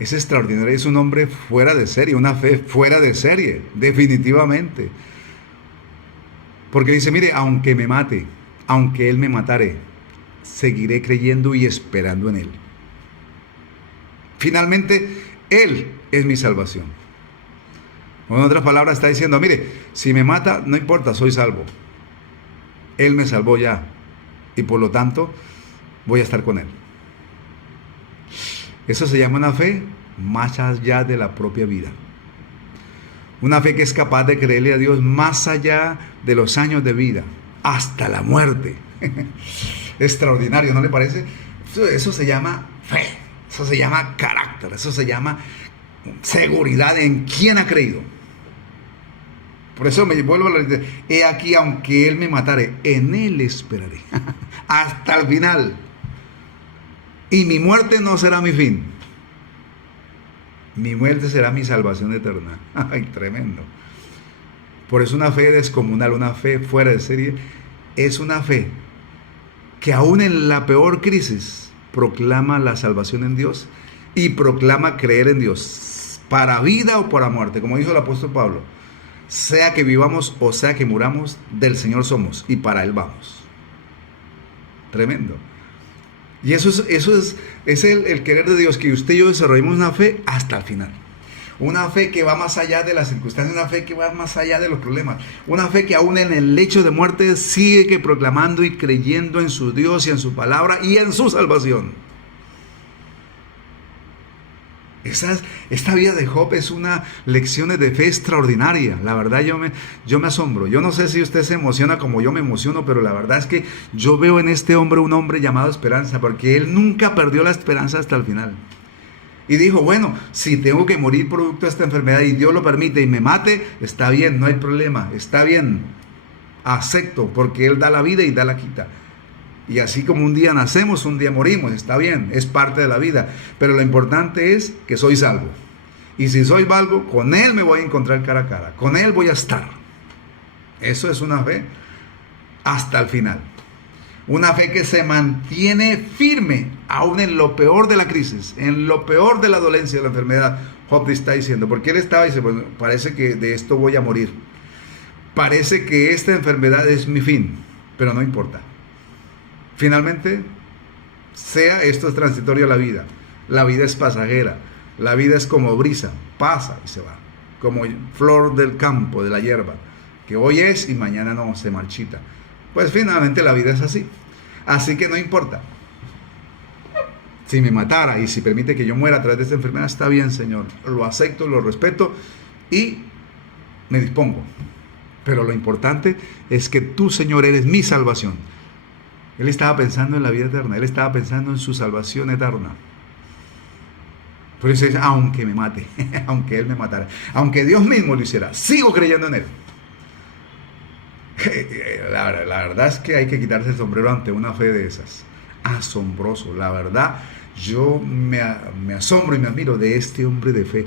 Es extraordinario, es un hombre fuera de serie, una fe fuera de serie, definitivamente. Porque dice, mire, aunque me mate, aunque Él me matare, seguiré creyendo y esperando en Él. Finalmente, Él es mi salvación. En otras palabras está diciendo, mire, si me mata, no importa, soy salvo. Él me salvó ya. Y por lo tanto, voy a estar con Él. Eso se llama una fe más allá de la propia vida. Una fe que es capaz de creerle a Dios más allá de los años de vida, hasta la muerte. Extraordinario, ¿no le parece? Eso se llama fe, eso se llama carácter, eso se llama seguridad en quién ha creído. Por eso me vuelvo a decir, he aquí, aunque Él me matare, en Él esperaré. Hasta el final. Y mi muerte no será mi fin. Mi muerte será mi salvación eterna. Ay, tremendo. Por eso una fe descomunal, una fe fuera de serie, es una fe que aún en la peor crisis proclama la salvación en Dios y proclama creer en Dios, para vida o para muerte, como dijo el apóstol Pablo. Sea que vivamos o sea que muramos, del Señor somos y para Él vamos. Tremendo. Y eso es el querer de Dios, que usted y yo desarrollemos una fe hasta el final. Una fe que va más allá de las circunstancias, una fe que va más allá de los problemas. Una fe que aún en el lecho de muerte sigue proclamando y creyendo en su Dios y en su palabra y en su salvación. Esta vida de Job es una lección de fe extraordinaria. La verdad yo me asombro. Yo no sé si usted se emociona como yo me emociono, pero la verdad es que yo veo en este hombre un hombre llamado esperanza, porque él nunca perdió la esperanza hasta el final. Y dijo, bueno, si tengo que morir producto de esta enfermedad y Dios lo permite y me mate, está bien, no hay problema, está bien, acepto, porque Él da la vida y da la quita. Y así como un día nacemos, un día morimos, está bien, es parte de la vida. Pero lo importante es que soy salvo. Y si soy salvo, con Él me voy a encontrar cara a cara, con Él voy a estar. Eso es una fe hasta el final. Una fe que se mantiene firme, aún en lo peor de la crisis, en lo peor de la dolencia, de la enfermedad. Job está diciendo, porque él estaba diciendo, bueno, parece que de esto voy a morir. Parece que esta enfermedad es mi fin, pero no importa. Finalmente, sea esto es transitorio a la vida es pasajera, la vida es como brisa, pasa y se va, como flor del campo, de la hierba, que hoy es y mañana no, se marchita. Pues finalmente la vida es así. Así que no importa. Si me matara y si permite que yo muera a través de esta enfermedad, está bien, Señor. Lo acepto, lo respeto y me dispongo. Pero lo importante es que tú, Señor, eres mi salvación. Él estaba pensando en la vida eterna. Él estaba pensando en su salvación eterna. Por eso dice, aunque me mate, aunque Él me matara, aunque Dios mismo lo hiciera, sigo creyendo en Él. La verdad es que hay que quitarse el sombrero ante una fe de esas. Asombroso, la verdad. Yo me asombro y me admiro de este hombre de fe.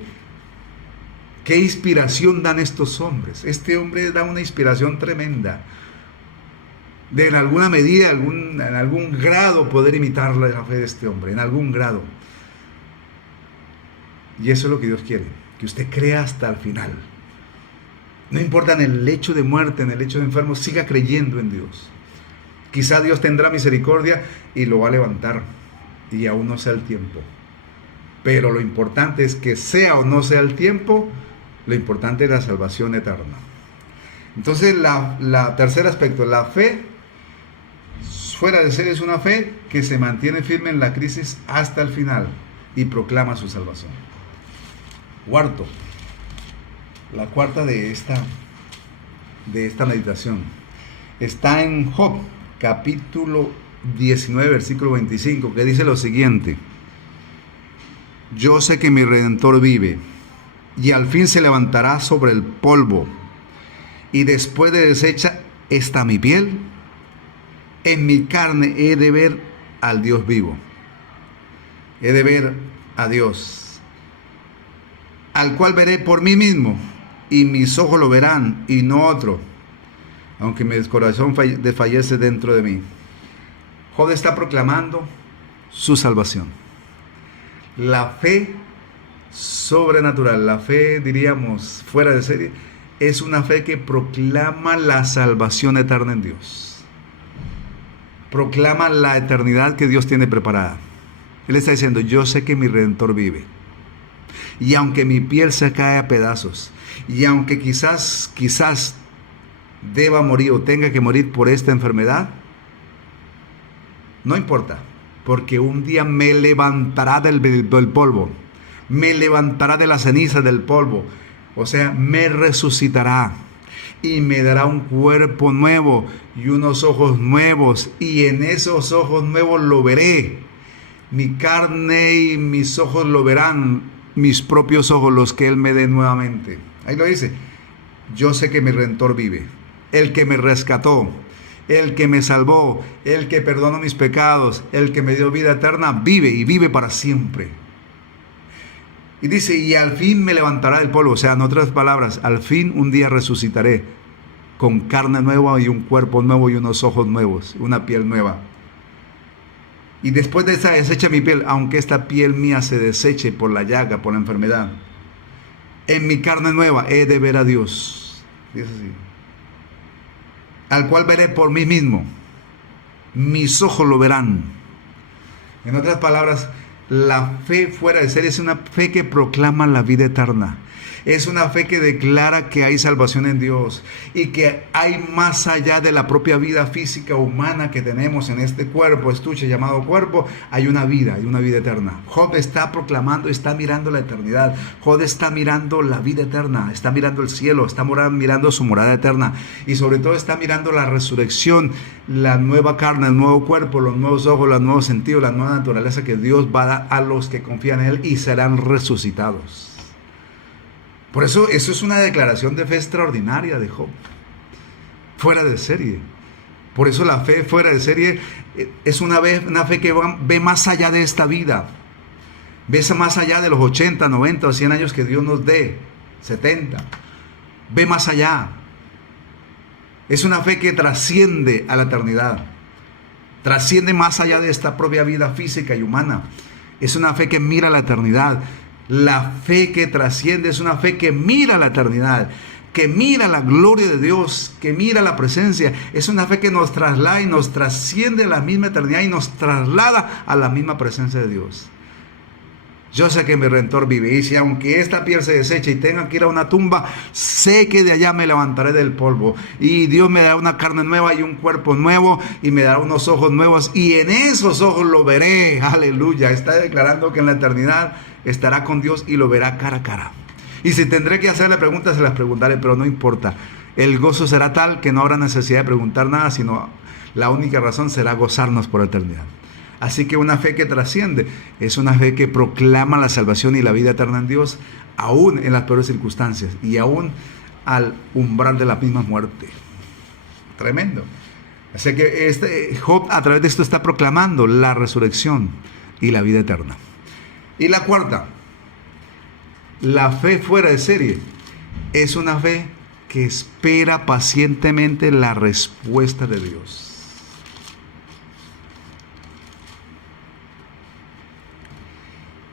¿Qué inspiración dan estos hombres? Este hombre da una inspiración tremenda. De en alguna medida, en algún grado poder imitar la fe de este hombre, en algún grado. Y eso es lo que Dios quiere, que usted crea hasta el final. No importa en el lecho de muerte, en el lecho de enfermo, siga creyendo en Dios. Quizá Dios tendrá misericordia y lo va a levantar, y aún no sea el tiempo. Pero lo importante es que sea o no sea el tiempo, lo importante es la salvación eterna. Entonces, la tercer aspecto, la fe fuera de ser es una fe que se mantiene firme en la crisis hasta el final y proclama su salvación. Cuarto, la cuarta de esta meditación está en Job, capítulo 19, versículo 25, que dice lo siguiente: yo sé que mi Redentor vive, y al fin se levantará sobre el polvo, y después de deshecha está mi piel, en mi carne he de ver al Dios vivo. he de ver a Dios, al cual veré por mí mismo, y mis ojos lo verán, y no otro, aunque mi corazón desfallece dentro de mí. Job está proclamando su salvación. La fe sobrenatural, la fe, diríamos, fuera de serie, es una fe que proclama la salvación eterna en Dios. Proclama la eternidad que Dios tiene preparada. Él está diciendo, yo sé que mi Redentor vive. Y aunque mi piel se cae a pedazos, y aunque quizás deba morir o tenga que morir por esta enfermedad, no importa, porque un día me levantará del polvo, me levantará de la ceniza del polvo, o sea, me resucitará y me dará un cuerpo nuevo y unos ojos nuevos, y en esos ojos nuevos lo veré. Mi carne y mis ojos lo verán, mis propios ojos, los que Él me dé nuevamente. Ahí lo dice, yo sé que mi Redentor vive, el que me rescató, el que me salvó, el que perdonó mis pecados, el que me dio vida eterna, vive y vive para siempre. Y dice, y al fin me levantará del polvo, o sea, en otras palabras, al fin un día resucitaré con carne nueva y un cuerpo nuevo y unos ojos nuevos, una piel nueva. Y después de esa desecha mi piel, aunque esta piel mía se deseche por la llaga, por la enfermedad, en mi carne nueva he de ver a Dios. Dice así, al cual veré por mí mismo, mis ojos lo verán. En otras palabras, la fe fuera de serie es una fe que proclama la vida eterna. Es una fe que declara que hay salvación en Dios y que hay más allá de la propia vida física humana que tenemos en este cuerpo, estuche llamado cuerpo, hay una vida eterna. Job está proclamando, está mirando la eternidad. Job está mirando la vida eterna, está mirando el cielo, está mirando su morada eterna, y sobre todo está mirando la resurrección, la nueva carne, el nuevo cuerpo, los nuevos ojos, los nuevos sentidos, la nueva naturaleza que Dios va a dar a los que confían en Él y serán resucitados. Por eso es una declaración de fe extraordinaria de Job, fuera de serie. Por eso la fe fuera de serie es una fe que ve más allá de esta vida, ve más allá de los 80, 90 o 100 años que Dios nos dé, 70, ve más allá. Es una fe que trasciende a la eternidad, trasciende más allá de esta propia vida física y humana. Es una fe que mira la eternidad. La fe que trasciende es una fe que mira la eternidad, que mira la gloria de Dios, que mira la presencia. Es una fe que nos traslada y nos trasciende la misma eternidad y nos traslada a la misma presencia de Dios. Yo sé que mi Redentor vive, y si aunque esta piel se deseche y tenga que ir a una tumba, sé que de allá me levantaré del polvo, y Dios me dará una carne nueva y un cuerpo nuevo, y me dará unos ojos nuevos, y en esos ojos lo veré. Aleluya. Está declarando que en la eternidad estará con Dios y lo verá cara a cara. Y si tendré que hacerle preguntas, se las preguntaré, pero no importa. El gozo será tal que no habrá necesidad de preguntar nada, sino la única razón será gozarnos por la eternidad. Así que una fe que trasciende es una fe que proclama la salvación y la vida eterna en Dios, aún en las peores circunstancias y aún al umbral de la misma muerte. Tremendo. Así que Job a través de esto está proclamando la resurrección y la vida eterna. Y la cuarta, la fe fuera de serie es una fe que espera pacientemente la respuesta de Dios.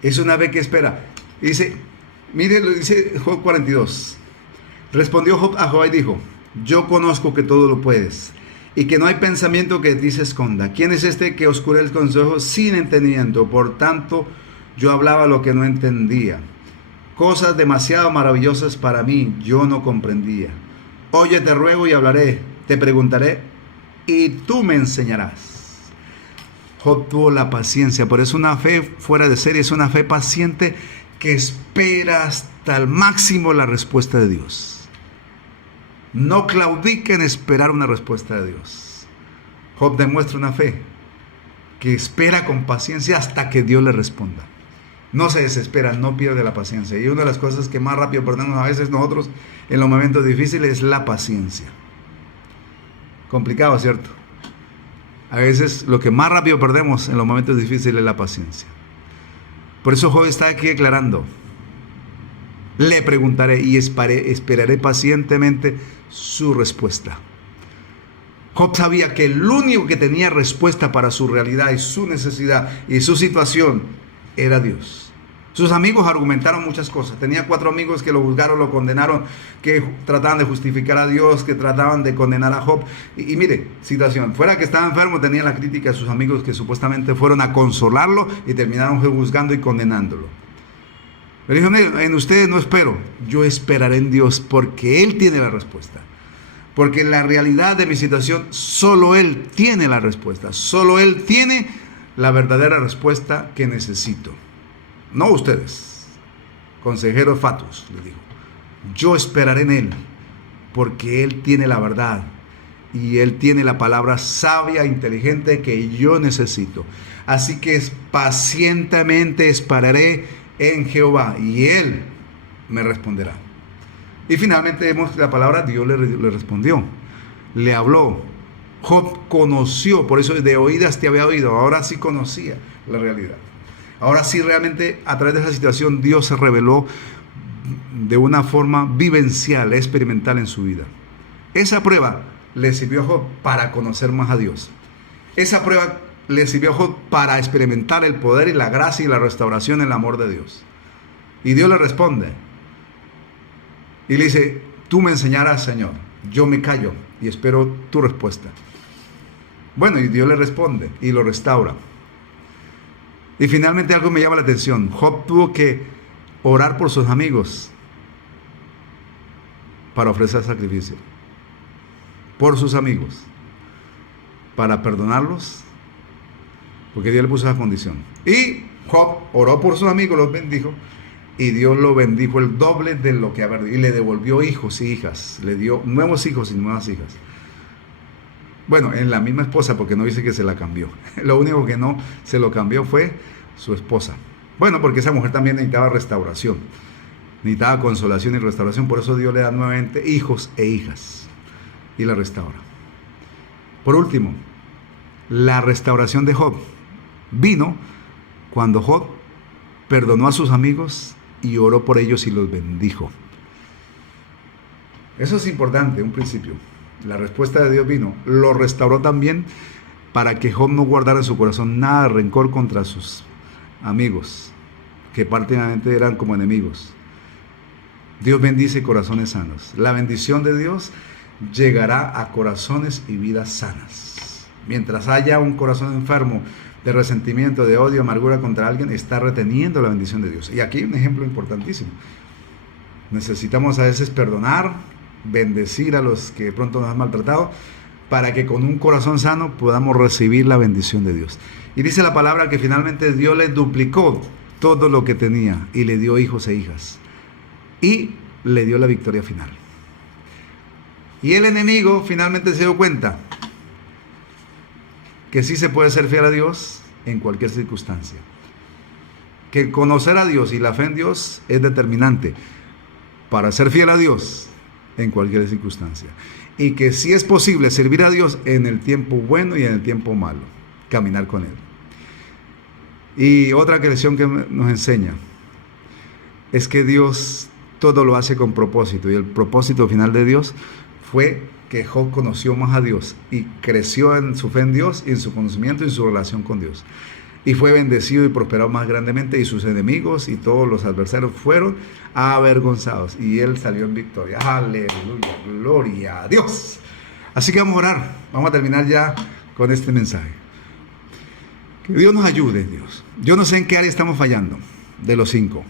Es una fe que espera. Dice, mire, lo dice Job 42. Respondió Job a Jehová y dijo, yo conozco que todo lo puedes, y que no hay pensamiento que de ti se esconda. ¿Quién es este que oscurece el consejo sin entendimiento? Por tanto, yo hablaba lo que no entendía. Cosas demasiado maravillosas para mí, yo no comprendía. Oye, te ruego y hablaré, te preguntaré, y tú me enseñarás. Job tuvo la paciencia, por eso una fe fuera de serie es una fe paciente que espera hasta el máximo la respuesta de Dios. No claudica en esperar una respuesta de Dios. Job demuestra una fe que espera con paciencia hasta que Dios le responda. No se desespera, no pierde la paciencia. Y una de las cosas que más rápido perdemos a veces nosotros en los momentos difíciles es la paciencia. Complicado, ¿cierto? A veces lo que más rápido perdemos en los momentos difíciles es la paciencia. Por eso Job está aquí declarando: le preguntaré y esperaré pacientemente su respuesta. Job sabía que el único que tenía respuesta para su realidad y su necesidad y su situación era Dios. Sus amigos argumentaron muchas cosas. Tenía 4 amigos que lo juzgaron, lo condenaron, que trataban de justificar a Dios, que trataban de condenar a Job. Y mire, situación, fuera que estaba enfermo, tenía la crítica de sus amigos que supuestamente fueron a consolarlo y terminaron juzgando y condenándolo. Pero dijo: mire, en ustedes no espero, yo esperaré en Dios, porque Él tiene la respuesta. Porque en la realidad de mi situación, solo Él tiene la respuesta. Solo Él tiene la verdadera respuesta que necesito. No ustedes, consejero Fatus, le dijo. Yo esperaré en Él, porque Él tiene la verdad. Y Él tiene la palabra sabia e inteligente que yo necesito. Así que pacientemente esperaré en Jehová, y Él me responderá. Y finalmente vemos la palabra: Dios le respondió, le habló. Job conoció, por eso de oídas te había oído, ahora sí conocía la realidad. Ahora sí realmente a través de esa situación Dios se reveló de una forma vivencial, experimental en su vida. Esa prueba le sirvió a Job para conocer más a Dios. Esa prueba le sirvió a Job para experimentar el poder y la gracia y la restauración en el amor de Dios. Y Dios le responde y le dice: tú me enseñarás, Señor. Yo me callo y espero tu respuesta. Bueno, y Dios le responde y lo restaura. Y finalmente algo me llama la atención. Job tuvo que orar por sus amigos para ofrecer sacrificio. Por sus amigos. Para perdonarlos. Porque Dios le puso esa condición. Y Job oró por sus amigos, los bendijo. Y Dios lo bendijo el doble de lo que había. Y le devolvió hijos y hijas. Le dio nuevos hijos y nuevas hijas. Bueno, en la misma esposa, porque no dice que se la cambió. Lo único que no se lo cambió fue su esposa. Bueno, porque esa mujer también necesitaba restauración. Necesitaba consolación y restauración. Por eso Dios le da nuevamente hijos e hijas. Y la restaura. Por último, la restauración de Job vino cuando Job perdonó a sus amigos y oró por ellos y los bendijo. Eso es importante, un principio. La respuesta de Dios vino, lo restauró también para que Job no guardara en su corazón nada de rencor contra sus amigos, que prácticamente eran como enemigos. Dios bendice corazones sanos. La bendición de Dios llegará a corazones y vidas sanas. Mientras haya un corazón enfermo de resentimiento, de odio, amargura contra alguien, está reteniendo la bendición de Dios. Y aquí hay un ejemplo importantísimo. Necesitamos a veces perdonar, bendecir a los que de pronto nos han maltratado, para que con un corazón sano podamos recibir la bendición de Dios. Y dice la palabra que finalmente Dios le duplicó todo lo que tenía y le dio hijos e hijas. Y le dio la victoria final. Y el enemigo finalmente se dio cuenta que sí se puede ser fiel a Dios en cualquier circunstancia. Que el conocer a Dios y la fe en Dios es determinante para ser fiel a Dios en cualquier circunstancia. Y que sí es posible servir a Dios en el tiempo bueno y en el tiempo malo. Caminar con Él. Y otra lección que nos enseña es que Dios todo lo hace con propósito. Y el propósito final de Dios fue que Job conoció más a Dios y creció en su fe en Dios y en su conocimiento y en su relación con Dios. Y fue bendecido y prosperado más grandemente, y sus enemigos y todos los adversarios fueron avergonzados. Y él salió en victoria. Aleluya, gloria a Dios. Así que vamos a orar. Vamos a terminar ya con este mensaje. Que Dios nos ayude, Dios. Yo no sé en qué área estamos fallando de los 5.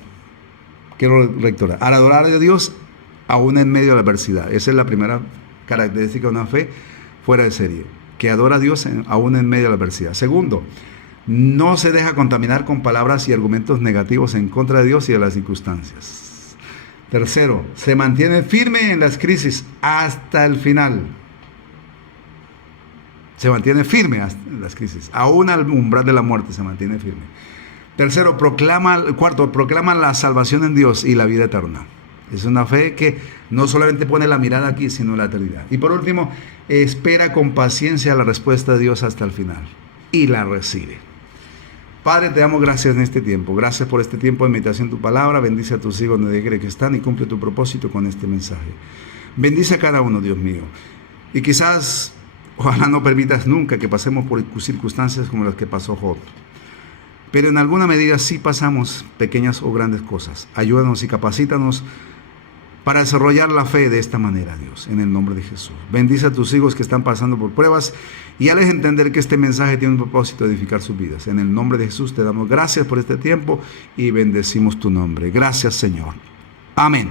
Quiero rectorar. Al adorar a Dios aún en medio de la adversidad. Esa es la primera característica de una fe fuera de serie. Que adora a Dios aún en medio de la adversidad. Segundo, no se deja contaminar con palabras y argumentos negativos en contra de Dios y de las circunstancias. Tercero, se mantiene firme en las crisis hasta el final. Se mantiene firme en las crisis. Aún al umbral de la muerte se mantiene firme. Cuarto, proclama la salvación en Dios y la vida eterna. Es una fe que no solamente pone la mirada aquí, sino en la eternidad. Y por último, espera con paciencia la respuesta de Dios hasta el final. Y la recibe. Padre, te damos gracias en este tiempo. Gracias por este tiempo de meditación en tu palabra. Bendice a tus hijos donde quiera que están y cumple tu propósito con este mensaje. Bendice a cada uno, Dios mío. Y quizás, ojalá no permitas nunca que pasemos por circunstancias como las que pasó Job. Pero en alguna medida sí pasamos pequeñas o grandes cosas. Ayúdanos y capacítanos para desarrollar la fe de esta manera, Dios, en el nombre de Jesús. Bendice a tus hijos que están pasando por pruebas y hazles entender que este mensaje tiene un propósito de edificar sus vidas. En el nombre de Jesús te damos gracias por este tiempo y bendecimos tu nombre. Gracias, Señor. Amén.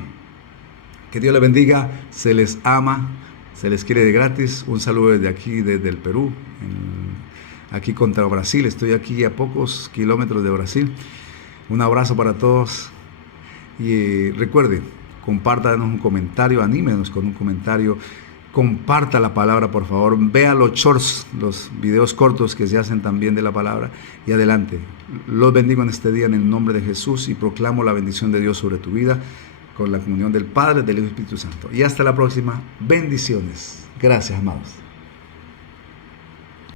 Que Dios les bendiga, se les ama, se les quiere de gratis. Un saludo desde aquí, desde el Perú, aquí contra Brasil. Estoy aquí a pocos kilómetros de Brasil. Un abrazo para todos y recuerden, compártanos un comentario, anímenos con un comentario, comparta la palabra, por favor, vea los shorts, los videos cortos que se hacen también de la palabra y adelante. Los bendigo en este día en el nombre de Jesús y proclamo la bendición de Dios sobre tu vida con la comunión del Padre, del Hijo y del Espíritu Santo. Y hasta la próxima. Bendiciones. Gracias, amados.